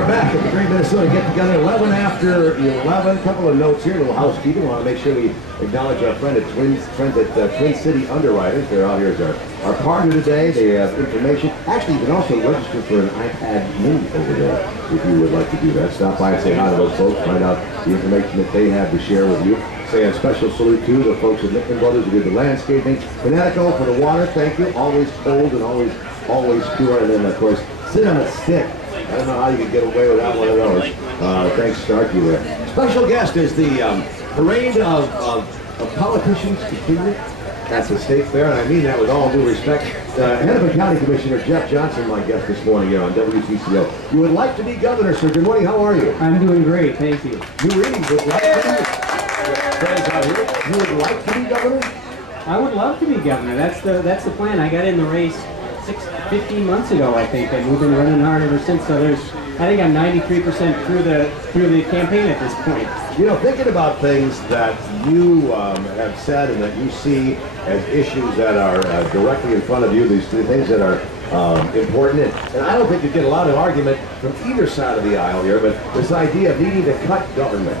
are back at the Great Minnesota Get Together, 11 after 11. A couple of notes here, a little housekeeping. I want to make sure we acknowledge our friends at Twin City Underwriters. They're out here as our partner today. They have information. Actually, you can also register for an iPad mini over there if you would like to do that. Stop by and say hi to those folks, find out the information that they have to share with you. Say a special salute to the folks at Nickman Brothers who did the landscaping. Connecticut for the water, thank you. Always cold and always pure. And then, of course, sit on a stick. I don't know how you can get away without one of those. Thanks, Starkey there. Special guest is the parade of politicians continue. That's the state fair, and I mean that with all due respect. Hennepin County Commissioner Jeff Johnson, my guest this morning here on WCCO. You would like to be governor, sir. Good morning. How are you? I'm doing great, thank you. You really would like to be? Friends out here. You would like to be governor? I would love to be governor. That's the plan. I got in the race 15 months ago, I think, and we've been running hard ever since. So I think I'm 93% through the campaign at this point. You know, thinking about things that you have said and that you see as issues that are directly in front of you, these things that are important, and I don't think you get a lot of argument from either side of the aisle here, but this idea of needing to cut government.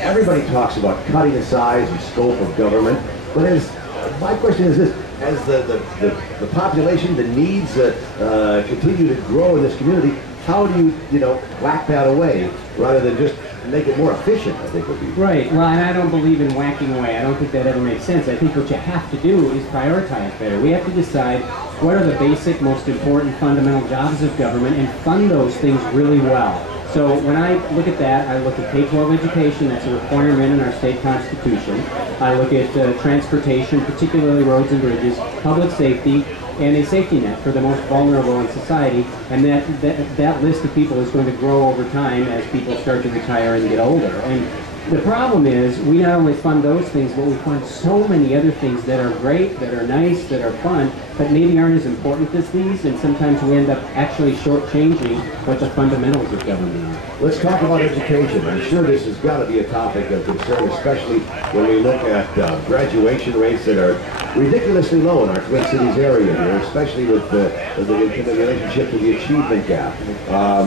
Everybody talks about cutting the size and scope of government, but my question is this: as the population, the needs continue to grow in this community, how do you whack that away rather than just make it more efficient? I think would be right. Well, and I don't believe in whacking away. I don't think that ever makes sense. I think what you have to do is prioritize better. We have to decide what are the basic, most important, fundamental jobs of government and fund those things really well. So when I look at that, I look at K-12 education. That's a requirement in our state constitution. I look at transportation, particularly roads and bridges, public safety, and a safety net for the most vulnerable in society. And that list of people is going to grow over time as people start to retire and get older. And the problem is we not only fund those things, but we fund so many other things that are great, that are nice, that are fun, but maybe aren't as important as these, and sometimes we end up actually shortchanging what the fundamentals of government are. Let's talk about education. I'm sure this has got to be a topic of concern, especially when we look at graduation rates that are ridiculously low in our Twin Cities area here, especially with the relationship to the achievement gap.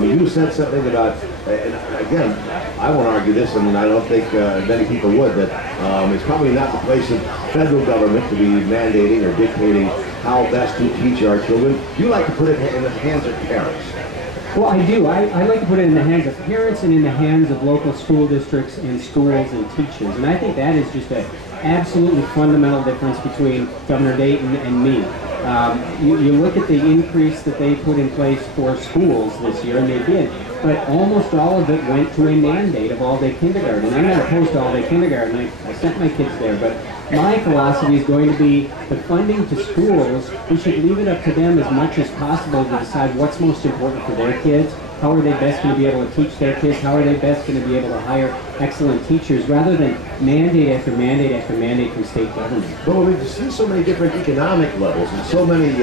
You said something about, and again, I won't argue this, and I don't think many people would, that it's probably not the place of federal government to be mandating or dictating how best to teach our children. You like to put it in the hands of parents. Well, I do. I like to put it in the hands of parents and in the hands of local school districts and schools and teachers. And I think that is just an absolutely fundamental difference between Governor Dayton and me. You look at the increase that they put in place for schools this year, and they did, but almost all of it went to a mandate of all-day kindergarten. And I'm not opposed to all-day kindergarten. I sent my kids there, but my philosophy is going to be the funding to schools. We should leave it up to them as much as possible to decide what's most important for their kids. How are they best going to be able to teach their kids? How are they best going to be able to hire excellent teachers rather than mandate after mandate after mandate from state government? Well, we've seen so many different economic levels and so many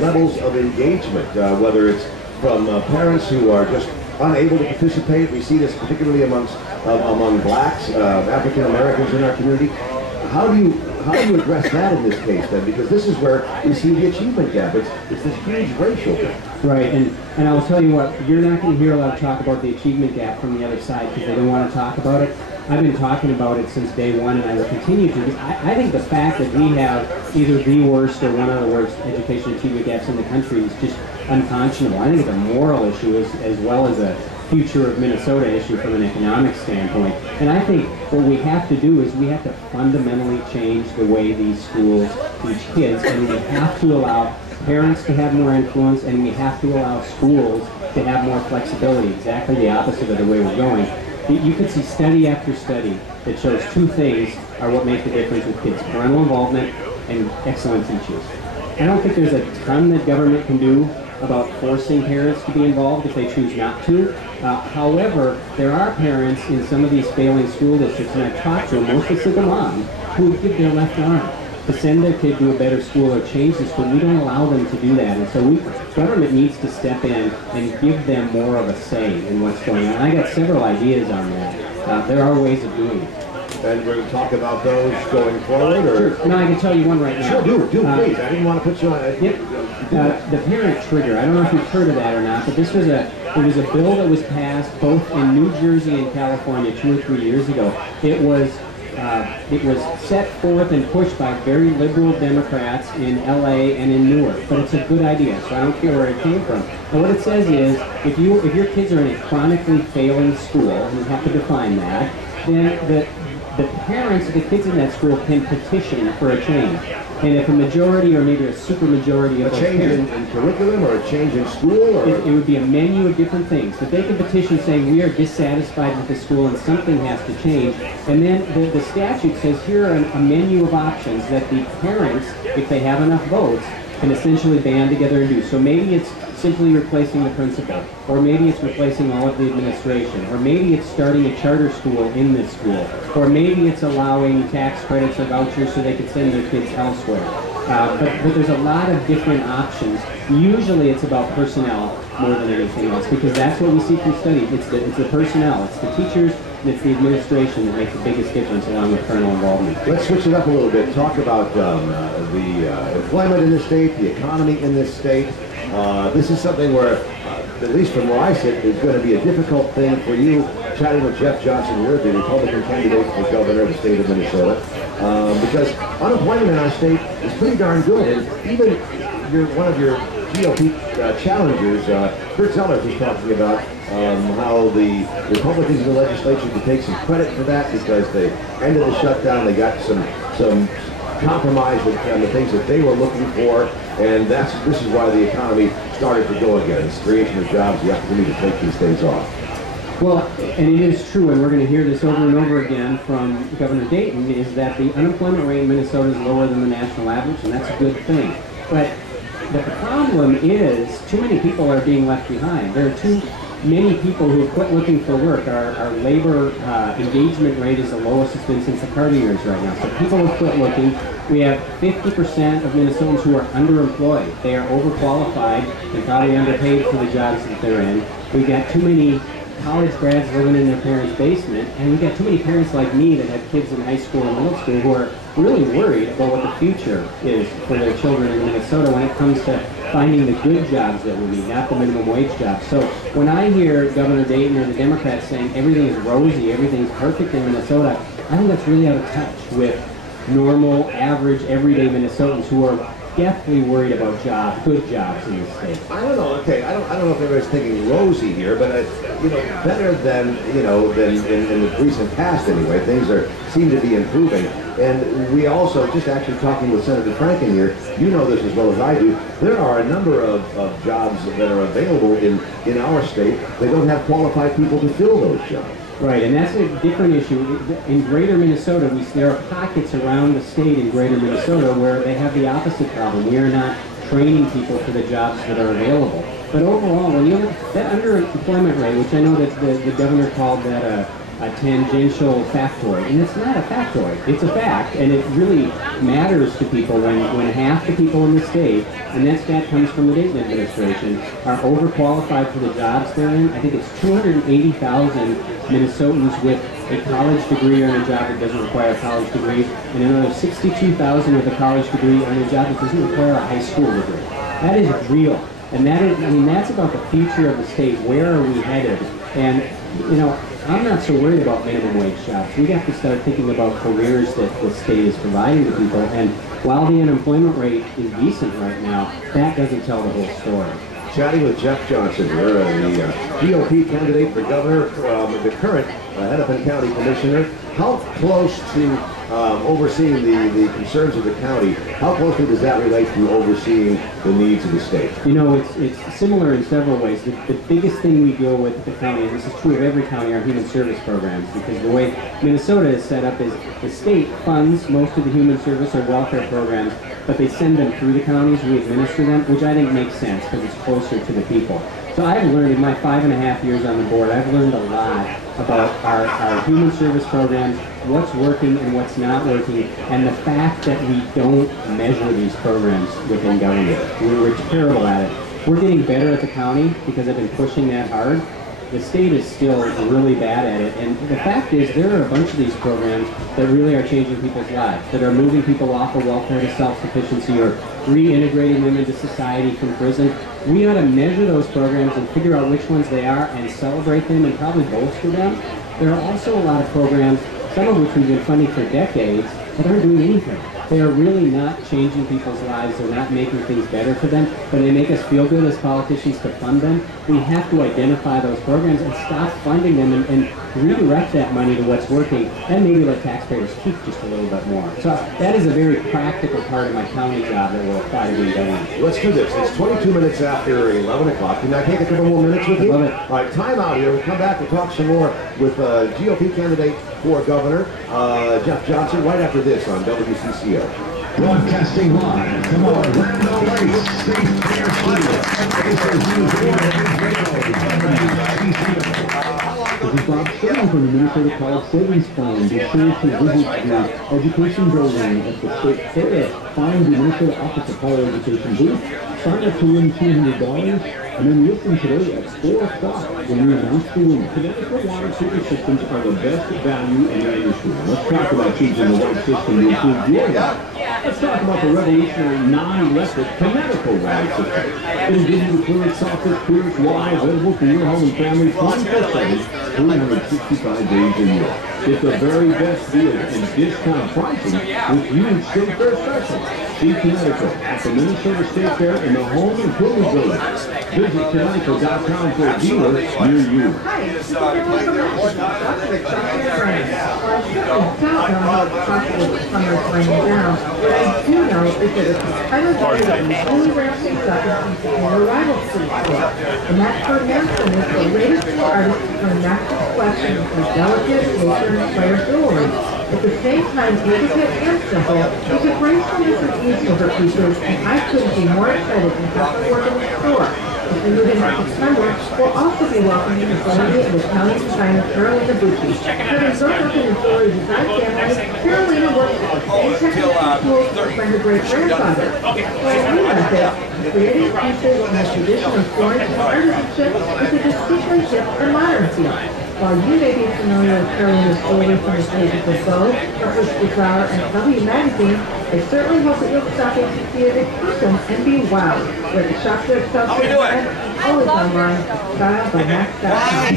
levels of engagement, whether it's from parents who are just unable to participate. We see this particularly among blacks, African Americans in our community. How do you address that in this case then? Because this is where we see the achievement gap. It's this huge racial gap. Right, and I'll tell you what, you're not going to hear a lot of talk about the achievement gap from the other side because they don't want to talk about it. I've been talking about it since day one, and I will continue to. I think the fact that we have either the worst or one of the worst education achievement gaps in the country is just unconscionable. I think it's a moral issue as well as a future of Minnesota issue from an economic standpoint. And I think what we have to do is we have to fundamentally change the way these schools teach kids, and we have to allow parents to have more influence, and we have to allow schools to have more flexibility, exactly the opposite of the way we're going. You could see study after study that shows two things are what make the difference with kids: parental involvement and excellent teachers. I don't think there's a ton that government can do about forcing parents to be involved if they choose not to. However, there are parents in some of these failing school districts, and I've talked to them, mostly single mom, who would give their left arm to send their kid to a better school or change the school. We don't allow them to do that, and so government needs to step in and give them more of a say in what's going on. I got several ideas on that. There are ways of doing it. And we're going to talk about those going forward? Or? Sure. No, I can tell you one right now. Sure, do please. I didn't want to put you on. Yep. The parent trigger. I don't know if you've heard of that or not, but it was a bill that was passed both in New Jersey and California 2 or 3 years ago. It was set forth and pushed by very liberal Democrats in LA and in Newark, but it's a good idea, so I don't care where it came from. And what it says is, if your kids are in a chronically failing school, and you have to define that, then the parents of the kids in that school can petition for a change. And if a majority or maybe a supermajority of a change in curriculum or a change in school, or it would be a menu of different things. But they can petition saying we are dissatisfied with the school and something has to change. And then the statute says here are a menu of options that the parents, if they have enough votes, can essentially band together and do. So maybe it's simply replacing the principal, or maybe it's replacing all of the administration, or maybe it's starting a charter school in this school, or maybe it's allowing tax credits or vouchers so they could send their kids elsewhere. But there's a lot of different options. Usually it's about personnel more than anything else, because that's what we see from studies. It's the personnel, it's the teachers, and it's the administration that makes the biggest difference along with parental involvement. Let's switch it up a little bit. Talk about the employment in the state, the economy in this state. This is something where, at least from where I sit, is going to be a difficult thing for you, chatting with Jeff Johnson here, the Republican candidate for governor of the state of Minnesota, because unemployment in our state is pretty darn good. And even one of your GOP challengers, Kurt Zeller, was talking about how the Republicans in the legislature could take some credit for that because they ended the shutdown, they got some compromise on the things that they were looking for, and this is why the economy started to go again. It's creation of jobs, the opportunity to take these days off. Well, and it is true, and we're going to hear this over and over again from Governor Dayton, is that the unemployment rate in Minnesota is lower than the national average, and that's a good thing. But the problem is too many people are being left behind. There are too many people who have quit looking for work. Our labor engagement rate is the lowest it's been since the Carter years right now. So people have quit looking. We have 50% of Minnesotans who are underemployed. They are overqualified and probably underpaid for the jobs that they're in. We've got too many college grads living in their parents' basement, and we've got too many parents like me that have kids in high school and middle school who are really worried about what the future is for their children in Minnesota when it comes to finding the good jobs that we need, not the minimum wage jobs. So when I hear Governor Dayton or the Democrats saying everything is rosy, everything's perfect in Minnesota, I think that's really out of touch with normal, average, everyday Minnesotans who are definitely worried about jobs, good jobs in this state. I don't know. Okay, I don't know if everybody's thinking rosy here, but better than than in the recent past anyway. Things seem to be improving, and we also just actually talking with Senator Franken here. You know this as well as I do. There are a number of jobs that are available in our state. They don't have qualified people to fill those jobs. Right, and that's a different issue. In greater Minnesota, there are pockets around the state in greater Minnesota where they have the opposite problem. We are not training people for the jobs that are available. But overall, when you look at that underemployment rate, which I know that the governor called that a tangential factoid, and it's not a factoid, it's a fact, and it really matters to people when half the people in the state, and that stat comes from the Dayton administration, are overqualified for the jobs they're in. I think it's 280,000 Minnesotans with a college degree on a job that doesn't require a college degree, and another 62,000 with a college degree on a job that doesn't require a high school degree. That is real, and that's about the future of the state. Where are we headed? And I'm not so worried about minimum wage jobs. We have to start thinking about careers that the state is providing to people. And while the unemployment rate is decent right now, that doesn't tell the whole story. Chatting with Jeff Johnson here, the GOP candidate for governor, the current Hennepin County Commissioner. How close to overseeing the concerns of the county, how closely does that relate to overseeing the needs of the state? It's similar in several ways. The biggest thing we deal with at the county, and this is true of every county, are human service programs, because the way Minnesota is set up is the state funds most of the human service or welfare programs, but they send them through the counties, we administer them, which I think makes sense because it's closer to the people. So I've learned in my 5.5 years on the board, I've learned a lot about our human service programs, what's working and what's not working, and the fact that we don't measure these programs within government. We're terrible at it. We're getting better at the county because I've been pushing that hard, the state is still really bad at it. And the fact is, there are a bunch of these programs that really are changing people's lives, that are moving people off of welfare to self-sufficiency or reintegrating them into society from prison. We ought to measure those programs and figure out which ones they are and celebrate them and probably bolster them. There are also a lot of programs, some of which we've been funding for decades, that aren't doing anything. They are really not changing people's lives. They're not making things better for them, but they make us feel good as politicians to fund them. We have to identify those programs and stop funding them and redirect that money to what's working, and maybe let taxpayers keep just a little bit more. So that is a very practical part of my county job that will apply to being done. Let's do this. It's 22 minutes after 11 o'clock. Can I take a couple more minutes with you? I love it. All right, time out here. We'll come back and talk some more with GOP candidate for governor, Jeff Johnson, right after this on WCCO. Broadcasting live from Orlando Lakes State Fair Studio. This is News This is Bob Stone from the Minnesota College Savings Plan. Be sure to visit the education building at the State Fair. Find the Minnesota Office of Higher Education booth. Sign up to win $200, and then listen today at 4 o'clock when we announce the winner. Connecticut water treatment systems are the best value in the industry. Let's talk about choosing the right system to improve your life. Let's talk about the revolutionary non-electric Connecticut water system. In addition to clear, softest, purest water available for your home and family 24/7, 365 days a year. It's the very best deal in discount pricing with huge State Fair specials. See Connecticut at the Minnesota State Fair in the Home Improvement Village. Visit Connecticut.com for a dealer near you. Hi, this is Dr. What I do know is that it's kind of very only rare things up in the rival street. And that for Nelson is the latest artist for natural collection of delicate, nature, inspired jewelry. At the same time, intricate and simple, it's a gracefulness and ease to her pieces, and I couldn't be more excited to have to work in the store. As we move into September, we'll also be welcoming the family of Italian designer Carolina Bucci. Having grown up in the jewelry design family, Carolina works with the same technical tools from her great-grandfather. Well, we love it. Creating pieces in the tradition of Florentine artisanship with a distinctly hip and modern feel. While you may be familiar with Carolina's jewelry from the pages of Vogue, Purpose Bazaar, and W magazine, I certainly hope that you'll stop in to see it in person and be wowed. With the shop that sells and always online, stylebymmax.com.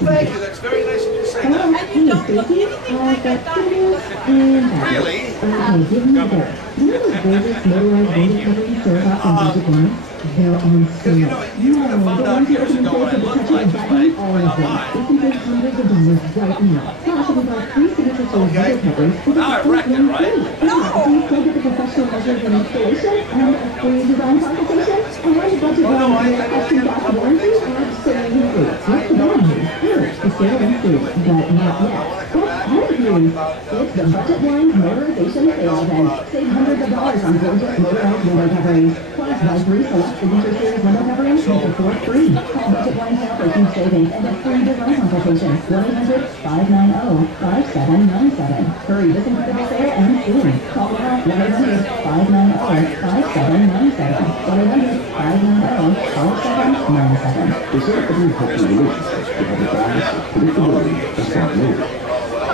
Thank you, that's very nice of you to say Hello, that. hey, Stacy. I've got studios and Really? Okay, give me that. You know those gorgeous motorized window coverings serve up in Basic One? They're on sale. You know, I found out years ago I love lights play All of them. This can take hundreds of dollars right now. Plus, you can buy 3 signature sold window coverings for Now I wrecked it, right? No! So you still get the professional measures and installation and a free design consultation and budget one extra gas warranty absolutely. What's the bad news? Here, the sale went through, but not yet. What's good news? It's the Budget One Motorization Sale Event. Save hundreds of dollars on gorgeous motorized window coverings. Plus, buy 3 select signature series window coverings for free. Call Budget One now for huge savings and a free design consultation. 1-800-590-5797. Hurry, this incredible sale ends soon. Call now 1-800-590-5797. 1-800-590-5797. They say every healthy relationship should have a balance of predictability and spontaneity.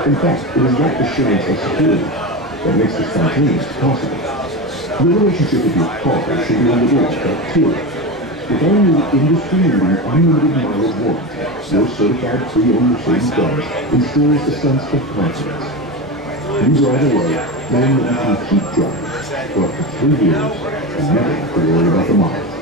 In fact, it is that assurance of security that makes the spontaneous possible. Your relationship with your car should be on the doorstep too. With our new industry-leading unlimited mileage warranty, your certified pre-owned Mercedes Benz instills a sense of confidence. You drive away knowing that you can keep driving for up to 3 years and never have to worry about the miles.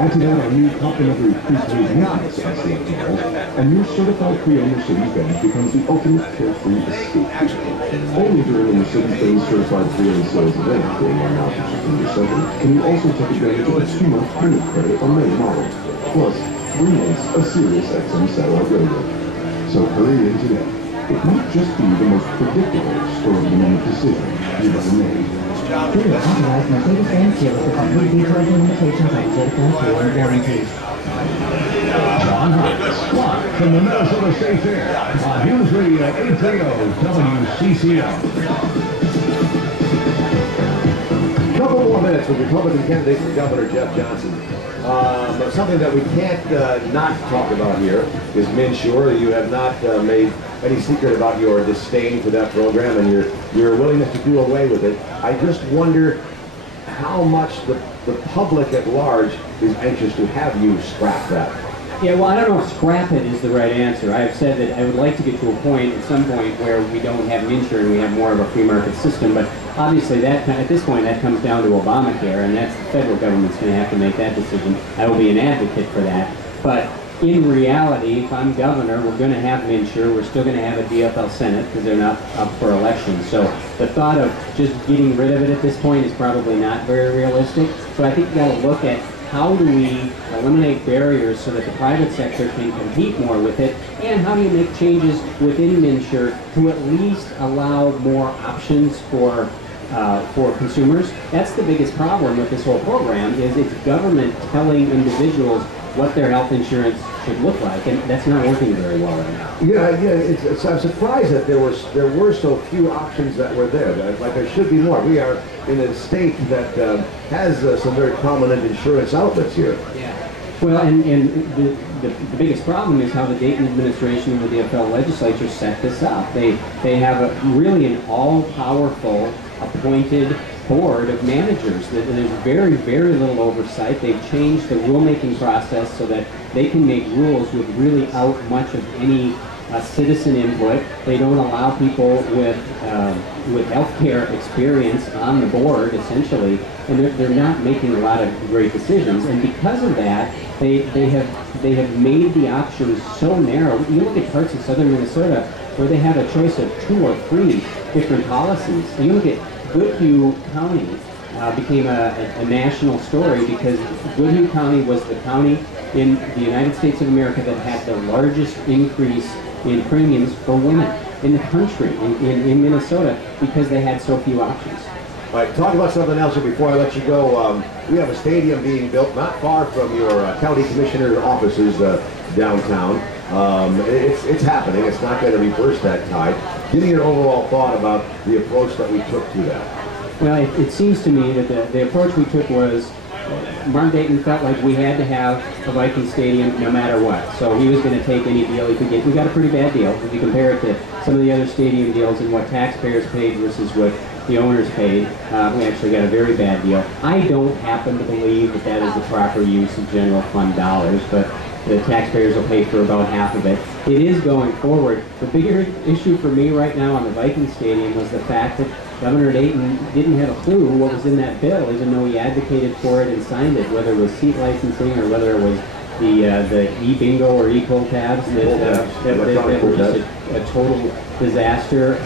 Add to that our new complimentary prepaid maintenance on select models, and your certified pre-owned Mercedes-Benz becomes the ultimate carefree escape vehicle. Only during the Mercedes-Benz certified pre-owned sales event going on now through September 2nd can you also take advantage of a 2-month payment credit on many models, plus 3 months of Sirius XM satellite radio. So hurry in today. It might just be the most predictable spur-of-the-moment decision you've ever made. Here, authorized Mercedes-Benz dealers with complete details and limitations on certified pre-owned warranties. John Hines, live from the Minnesota State Fair on News Radio 830 WCCO. Couple more minutes with Republican candidate for Governor Jeff Johnson. but something that we can't not talk about here is MNsure. You have not made any secret about your disdain for that program and your willingness to do away with it. I just wonder how much the public at large is anxious to have you scrap that. Yeah, well, I don't know if scrap it is the right answer. I have said that I would like to get to a point, at some point, where we don't have MNsure and we have more of a free market system, but obviously that, at this point, that comes down to Obamacare, and that's the federal government's going to have to make that decision. I will be an advocate for that. But in reality, if I'm governor, we're going to have MNsure. We're still going to have a DFL Senate because they're not up for election. So the thought of just getting rid of it at this point is probably not very realistic. So I think you've got to look at how do we eliminate barriers so that the private sector can compete more with it, and how do you make changes within MNsure to at least allow more options for consumers. That's the biggest problem with this whole program, is it's government telling individuals what their health insurance should look like, and that's not working very well right now. Yeah. I'm surprised that there were so few options that were there. Like there should be more. We are in a state that has some very prominent insurance outlets here. Yeah. Well, and the biggest problem is how the Dayton administration and the DFL legislature set this up. They have really an all-powerful appointed board of managers. There's very, very little oversight. They've changed the rulemaking process so that they can make rules without much of any citizen input. They don't allow people with healthcare experience on the board, essentially, and they're not making a lot of great decisions. And because of that, they have made the options so narrow. You look at parts of southern Minnesota where they have a choice of 2 or 3 different policies. And you look at Goodhue County, became a national story because Goodhue County was the county in the United States of America that had the largest increase in premiums for women in the country, in Minnesota, because they had so few options. All right, talk about something else here before I let you go. We have a stadium being built not far from your county commissioner's offices downtown. It's happening. It's not going to reverse that tide. Give me your overall thought about the approach that we took to that. Well, it seems to me that the approach we took was Martin Dayton felt like we had to have a Viking stadium no matter what. So he was going to take any deal he could get. We got a pretty bad deal if you compare it to some of the other stadium deals and what taxpayers paid versus what the owners paid. We actually got a very bad deal. I don't happen to believe that that is the proper use of general fund dollars, but the taxpayers will pay for about half of it. It is going forward. The bigger issue for me right now on the Viking Stadium was the fact that Governor Dayton didn't have a clue what was in that bill, even though he advocated for it and signed it, whether it was seat licensing or whether it was the e-bingo or e-pull tabs that were just a total disaster,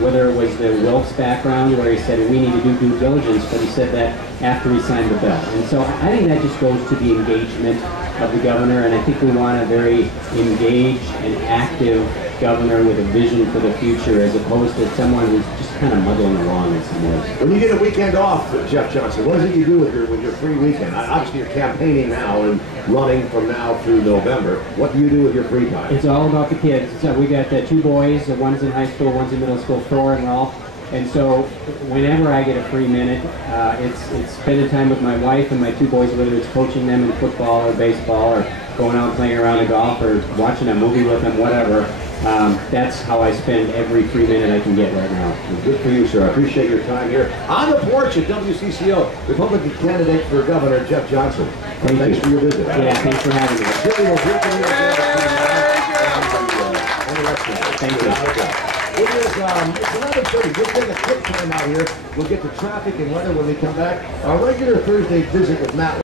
whether it was the Wilkes background where he said we need to do due diligence, but he said that after he signed the bill. And so I think that just goes to the engagement of the governor, and I think we want a very engaged and active governor with a vision for the future, as opposed to someone who's just kind of muddling along in some ways. When you get a weekend off, Jeff Johnson, what is it you do with your free weekend? Obviously, you're campaigning now and running from now through November. What do you do with your free time? It's all about the kids. So we got 2 boys, one's in high school, one's in middle school, Thor and Ralph. And so whenever I get a free minute, it's spending time with my wife and my 2 boys, whether it's coaching them in football or baseball or going out playing around in golf or watching a movie with them, whatever. That's how I spend every free minute I can get right now. Well, good for you, sir. I appreciate your time here on the porch at WCCO. Republican candidate for governor, Jeff Johnson. Thanks for your visit. Yeah, thanks for having me. Thank you. It's 11:30. We'll take a quick time out here. We'll get to traffic and weather when we come back. Our regular Thursday visit with Matt.